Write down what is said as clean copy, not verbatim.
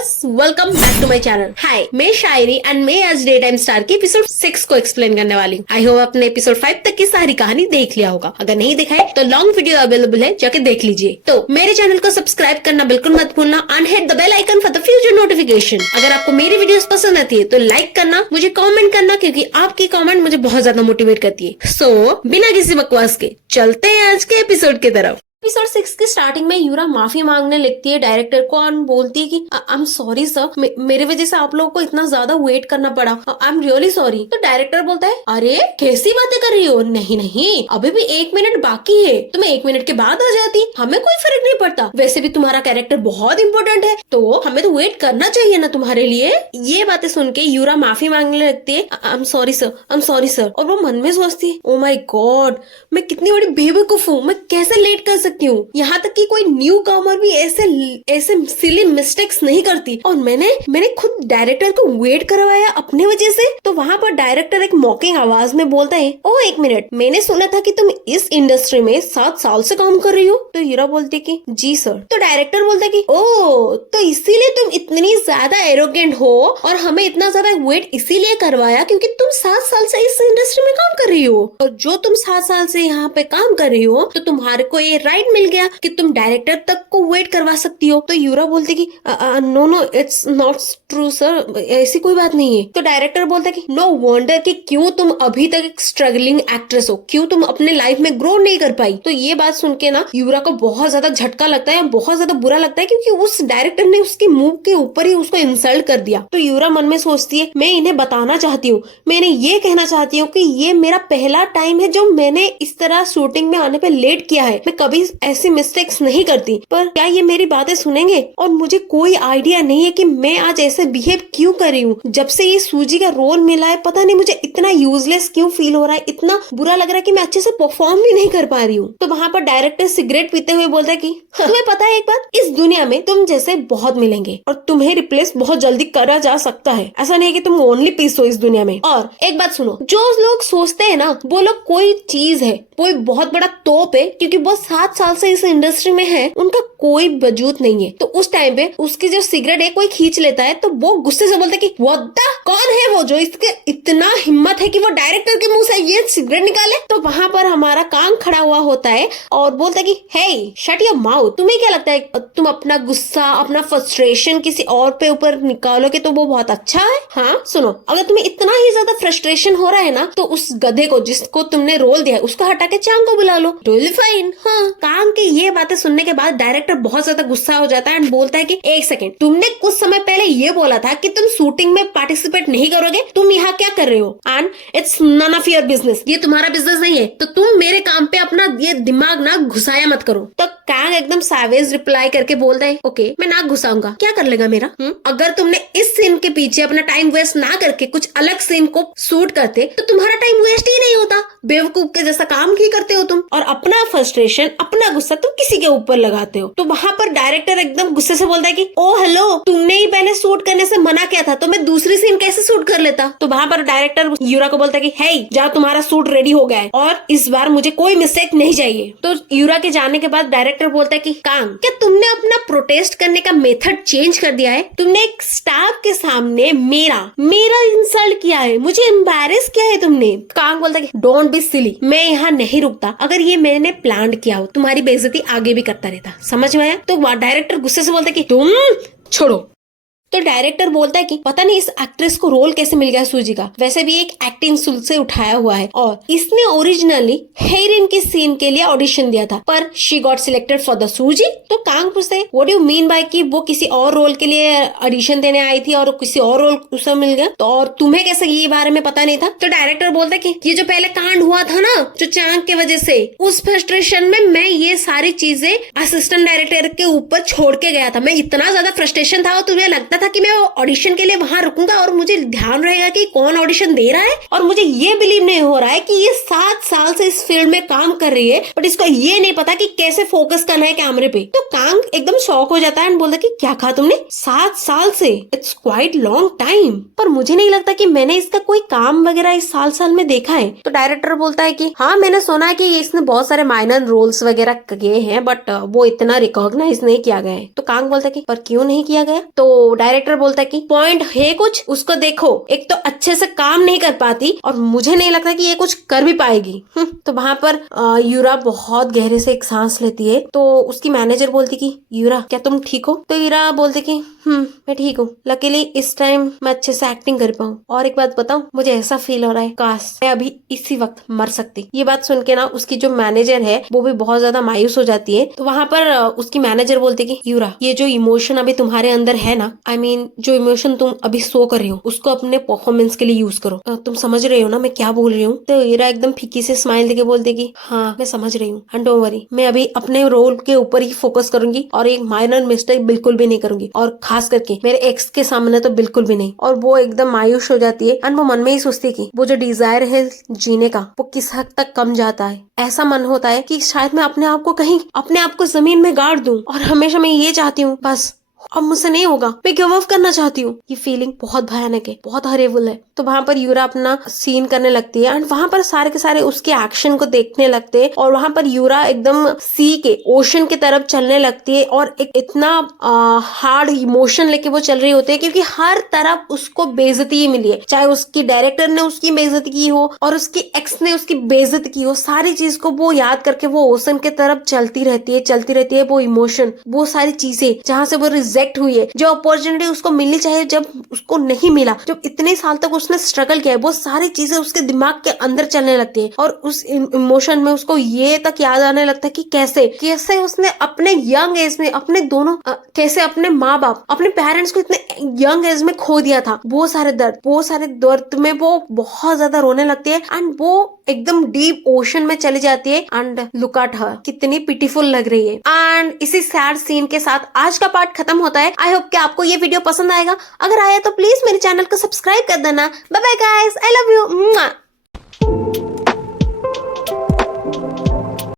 Viewers, welcome back to my channel. Hi, मैं Shayari and मैं आज डे टाइम स्टार की एपिसोड 6 को एक्सप्लेन करने वाली हूँ। आई होप आपने एपिसोड 5 तक की सारी कहानी देख लिया होगा। अगर नहीं देखा है तो लॉन्ग वीडियो अवेलेबल है, जाके देख लीजिए। तो मेरे चैनल को सब्सक्राइब करना बिल्कुल मत भूलना and hit the bell icon for the future notification. अगर आपको मेरी वीडियोस पसंद आती है तो लाइक करना, मुझे कॉमेंट करना, क्योंकि आपकी कॉमेंट मुझे बहुत ज्यादा मोटिवेट करती है। सो बिना किसी बकवास के चलते हैं आज के एपिसोड की तरफ। एपिसोड 6 की स्टार्टिंग में यूरा माफी मांगने लगती है डायरेक्टर को और बोलती है कि आई एम सॉरी सर, मेरे वजह से आप लोगों को इतना ज्यादा वेट करना पड़ा। I am really sorry. तो डायरेक्टर बोलता है, अरे कैसी बातें कर रही हो? नहीं नहीं, अभी भी 1 मिनट बाकी है, तुम 1 मिनट के बाद आ जाती, हमें कोई फर्क नहीं पड़ता। वैसे भी तुम्हारा कैरेक्टर बहुत इंपॉर्टेंट है, तो हमें तो वेट करना चाहिए ना तुम्हारे लिए। ये बातें सुन के यूरा माफी मांगने लगती है, I am sorry sir, I am sorry sir. और वो मन में सोचती है, ओ माई गॉड, मैं कितनी बड़ी बेवकूफ हूँ, मैं कैसे लेट कर सकती हूँ। यहाँ तक कि कोई न्यू कमर भी ऐसे सिली मिस्टेक्स नहीं करती, और मैंने खुद डायरेक्टर को वेट करवाया अपने वजह से। तो वहाँ पर डायरेक्टर एक मॉकिंग आवाज में बोलता है, ओ 1 मिनट, मैंने सुना था कि तुम इस इंडस्ट्री में 7 साल से काम कर रही हो। तो यूरा बोलती है कि जी सर। तो डायरेक्टर बोलता है कि ओ, तो इसीलिए तुम इतनी ज्यादा एरोगेंट हो और हमें इतना ज्यादा वेट इसीलिए करवाया क्योंकि तुम 7 साल से इस इंडस्ट्री में काम कर रही हो, और जो तुम 7 साल से यहाँ पे काम कर रही हो तो तुम्हारे को ये राइट मिल गया कि तुम डायरेक्टर तक को वेट करवा सकती हो। तो यूरा बोलती कि no no, it's not true sir, ऐसी कोई बात नहीं है। तो डायरेक्टर बोलता है कि नो वंडर कि क्यों तुम अभी तक एक स्ट्रगलिंग एक्ट्रेस हो, क्यों तुम अपने लाइफ में ग्रो नहीं कर पाई। तो ये बात सुन के ना यूरा को बहुत ज्यादा झटका लगता है, बहुत ज्यादा बुरा लगता है, क्योंकि उस डायरेक्टर ने उसके मुंह के ऊपर ही उसको इंसल्ट कर दिया। तो यूरा मन में सोचती है, मैं इन्हें बताना चाहती हूँ, मैंने ये कहना चाहती हूँ कि ये मेरा पहला टाइम है जो मैंने इस तरह शूटिंग में आने पे लेट किया है। मैं कभी ऐसी मिस्टेक्स नहीं करती, पर क्या ये मेरी बातें सुनेंगे? और मुझे कोई आइडिया नहीं है कि मैं आज ऐसे बिहेव क्यों कर रही हूँ। जब से ये सूजी का रोल मिला है, पता नहीं मुझे इतना यूजलेस क्यों फील हो रहा है, इतना बुरा लग रहा है कि मैं अच्छे से परफॉर्म भी नहीं कर पा रही हूँ। तो वहाँ पर डायरेक्टर सिगरेट पीते हुए बोलता है कि तुम्हें पता है एक बात, इस दुनिया में तुम जैसे बहुत मिलेंगे और तुम्हें रिप्लेस बहुत जल्दी करा जा सकता है। ऐसा नहीं है कि तुम ओनली पीस हो इस दुनिया में। और एक बात सुनो, जो लोग सोचते हैं ना, वो लोग कोई चीज है, कोई बहुत बड़ा तोप है, क्योंकि वो 7 साल से इस इंडस्ट्री में है, उनका कोई वजूद नहीं है। तो उस टाइम पे उसकी जो सिगरेट है कोई खींच लेता है तो वो गुस्से से बोलता है कि व्हाट द, कौन है वो जो इसके इतना हिम्मत है कि वो डायरेक्टर के मुंह से ये सिगरेट निकाले। तो वहाँ पर हमारा कांग खड़ा हुआ होता है और बोलता है कि हे शट योर माउथ, तुम्हें क्या लगता है तुम अपना गुस्सा, अपना फ्रस्ट्रेशन किसी और पे ऊपर निकालोगे तो वो बहुत अच्छा है? हाँ सुनो, अगर तुम्हें इतना ही ज्यादा फ्रस्ट्रेशन हो रहा है ना, तो उस गधे को जिसको तुमने रोल दिया है उसको हटा के चांग को बुला लो, रियली फाइन। हाँ, कांग की ये बातें सुनने के बाद डायरेक्टर बहुत ज्यादा गुस्सा हो जाता है एंड बोलता है कि एक सेकंड, तुमने कुछ समय पहले ये बोला था कि तुम शूटिंग में पार्टिसिपेट नहीं करोगे, तुम यहाँ क्या कर रहे हो? And it's none of your business, ये तुम्हारा बिजनेस नहीं है, तो तुम मेरे काम पे अपना ये दिमाग ना घुसाया मत करो। तो कांग एकदम सैवेज रिप्लाई करके बोलता है, ओके मैं ना घुसाऊंगा, क्या कर लेगा मेरा? अगर तुमने इस सीन के पीछे अपना टाइम वेस्ट ना करके कुछ अलग सीन को शूट करते तो तुम्हारा टाइम वेस्ट ही नहीं होता। बेवकूफ के जैसा काम ही करते हो तुम, और अपना फ्रस्ट्रेशन, अपना गुस्सा तुम किसी के ऊपर लगाते हो। तो वहाँ पर डायरेक्टर एकदम गुस्से से बोलता है कि ओ हेलो, तुमने ही पहले शूट करने से मना किया था, तो मैं दूसरी सीन कैसे शूट कर लेता? तो वहाँ पर डायरेक्टर यूरा को बोलता है कि हे जाओ, तुम्हारा शूट रेडी हो गया है और इस बार मुझे कोई मिस्टेक नहीं चाहिए। तो यूरा के जाने के बाद डायरेक्टर बोलता है कि कांग, क्या तुमने अपना प्रोटेस्ट करने का मेथड चेंज कर दिया है? तुमने एक स्टाफ के सामने मेरा इंसल्ट किया है, मुझे एम्बैरेस किया है तुमने। कांग बोलता है कि डोंट बी सिली, मैं यहाँ नहीं रुकता, अगर ये मैंने प्लान किया हो तुम्हारी बेइज्जती आगे भी करता रहता, समझ में आया? तो डायरेक्टर गुस्से से बोलता है कि तुम छोड़ो। तो डायरेक्टर बोलता है कि पता नहीं इस एक्ट्रेस को रोल कैसे मिल गया सूजी का, वैसे भी एक एक्टिंग स्कूल से उठाया हुआ है और इसने ओरिजिनली हेरोइन की सीन के लिए ऑडिशन दिया था, पर she got selected for the सूजी। तो कांग पूछते हैं what do you mean by कि वो किसी और रोल के लिए ऑडिशन देने आई थी और किसी और रोल उसे मिल गया, तो और तुम्हें कैसे ये बारे में पता नहीं था? तो डायरेक्टर बोलता है कि ये जो पहले कांड हुआ था ना, जो चांग की वजह से, उस फ्रस्ट्रेशन में मैं ये सारी चीजें असिस्टेंट डायरेक्टर के ऊपर छोड़ के गया था। मैं इतना ज्यादा फ्रस्ट्रेशन था और तुम्हें लगता था कि मैं ऑडिशन के लिए वहां रुकूंगा और मुझे ध्यान रहेगा कि कौन ऑडिशन दे रहा है, और मुझे ये बिलीव नहीं हो रहा है कि ये 7 साल से इस फील्ड में काम कर रही है, बट इसको ये नहीं पता कि कैसे फोकस करना है कैमरे पे। तो कांग एकदम शॉक हो जाता है एंड बोलता है कि क्या कहा तुमने? 7 साल से, इट्स क्वाइट लॉन्ग टाइम, पर मुझे नहीं लगता कि मैंने इसका कोई काम वगैरह इस साल में देखा है। तो डायरेक्टर बोलता है कि हाँ, मैंने सुना है कि इसने बहुत सारे माइनर रोल्स वगैरह किए हैं, बट वो इतना रिकॉग्नाइज नहीं किया गया है। तो कांग बोलता है कि पर क्यों नहीं किया गया? तो डायरेक्टर बोलता है कि पॉइंट है कुछ, उसको देखो, एक तो अच्छे से काम नहीं कर पाती और मुझे नहीं लगता कि ये कुछ कर भी पाएगी। तो वहां पर यूरा बहुत गहरे से एक सांस लेती है। तो उसकी मैनेजर बोलती कि यूरा क्या तुम ठीक हो? तो यूरा बोलती कि मैं ठीक हूँ, लकीली इस टाइम मैं अच्छे से एक्टिंग कर पाऊँ। और एक बात बताऊँ, मुझे ऐसा फील हो रहा है काश मैं अभी इसी वक्त मर सकती। ये बात सुन के ना उसकी जो मैनेजर है वो भी बहुत ज्यादा मायूस हो जाती है। तो वहां पर उसकी मैनेजर बोलती कि यूरा, ये जो इमोशन अभी तुम्हारे अंदर है ना, आई मीन जो इमोशन तुम अभी शो कर रही हो उसको अपने परफॉर्मेंस के लिए यूज करो। तुम समझ रहे हो ना मैं क्या बोल रही हूँ? तो यूरा एकदम फीकी से स्माइल देके बोलती कि हाँ मैं समझ रही हूँ, एंड डोंट वरी, मैं अभी अपने रोल के ऊपर ही फोकस करूंगी और एक माइनर मिस्टेक बिल्कुल भी नहीं करूंगी, और खास करके मेरे एक्स के सामने तो बिल्कुल भी नहीं। और वो एकदम मायूस हो जाती है एंड वो मन में ही सोचती है कि वो जो डिजायर है जीने का वो किस हद तक कम जाता है। ऐसा मन होता है कि शायद मैं अपने आप को कहीं अपने आप को जमीन में गाड़ दूं, और हमेशा मैं ये चाहती हूँ बस अब मुझसे नहीं होगा, मैं गिव अप करना चाहती हूँ। ये फीलिंग बहुत भयानक है, बहुत हॉरिबल है। तो वहां पर यूरा अपना सीन करने लगती है एंड वहां पर सारे के सारे उसके एक्शन को देखने लगते हैं। और वहां पर यूरा एकदम सी के ओशन की तरफ चलने लगती है और एक इतना हार्ड इमोशन लेके वो चल रही होती है, क्योंकि हर तरफ उसको बेइज्जती ही मिली है। चाहे उसकी डायरेक्टर ने उसकी बेइज्जती की हो और उसकी एक्स ने उसकी बेइज्जती की हो, सारी चीज को वो याद करके वो ओशन की तरफ चलती रहती है। वो इमोशन, वो सारी चीजें जहाँ से वो रिजेक्ट हुई है, जो अपॉर्चुनिटी उसको मिलनी चाहिए जब उसको नहीं मिला, जब इतने साल तक उसने स्ट्रगल किया है, वो सारी चीजें उसके दिमाग के अंदर चलने लगती है। और उस इमोशन में उसको ये तक याद आने लगता है कि कैसे उसने अपने यंग एज में अपने दोनों कैसे अपने माँ बाप, अपने पेरेंट्स को इतने यंग एज में खो दिया था। वो सारे दर्द में वो बहुत ज्यादा रोने लगती है एंड वो एकदम डीप ओशन में चली जाती है। एंड लुक एट हर, कितनी पिटीफुल लग रही है। एंड इसी सैड सीन के साथ आज का पार्ट खत्म होता है। आई होप कि आपको ये वीडियो पसंद आएगा। अगर आया तो प्लीज मेरे चैनल को सब्सक्राइब कर देना। Bye bye guys, I love you.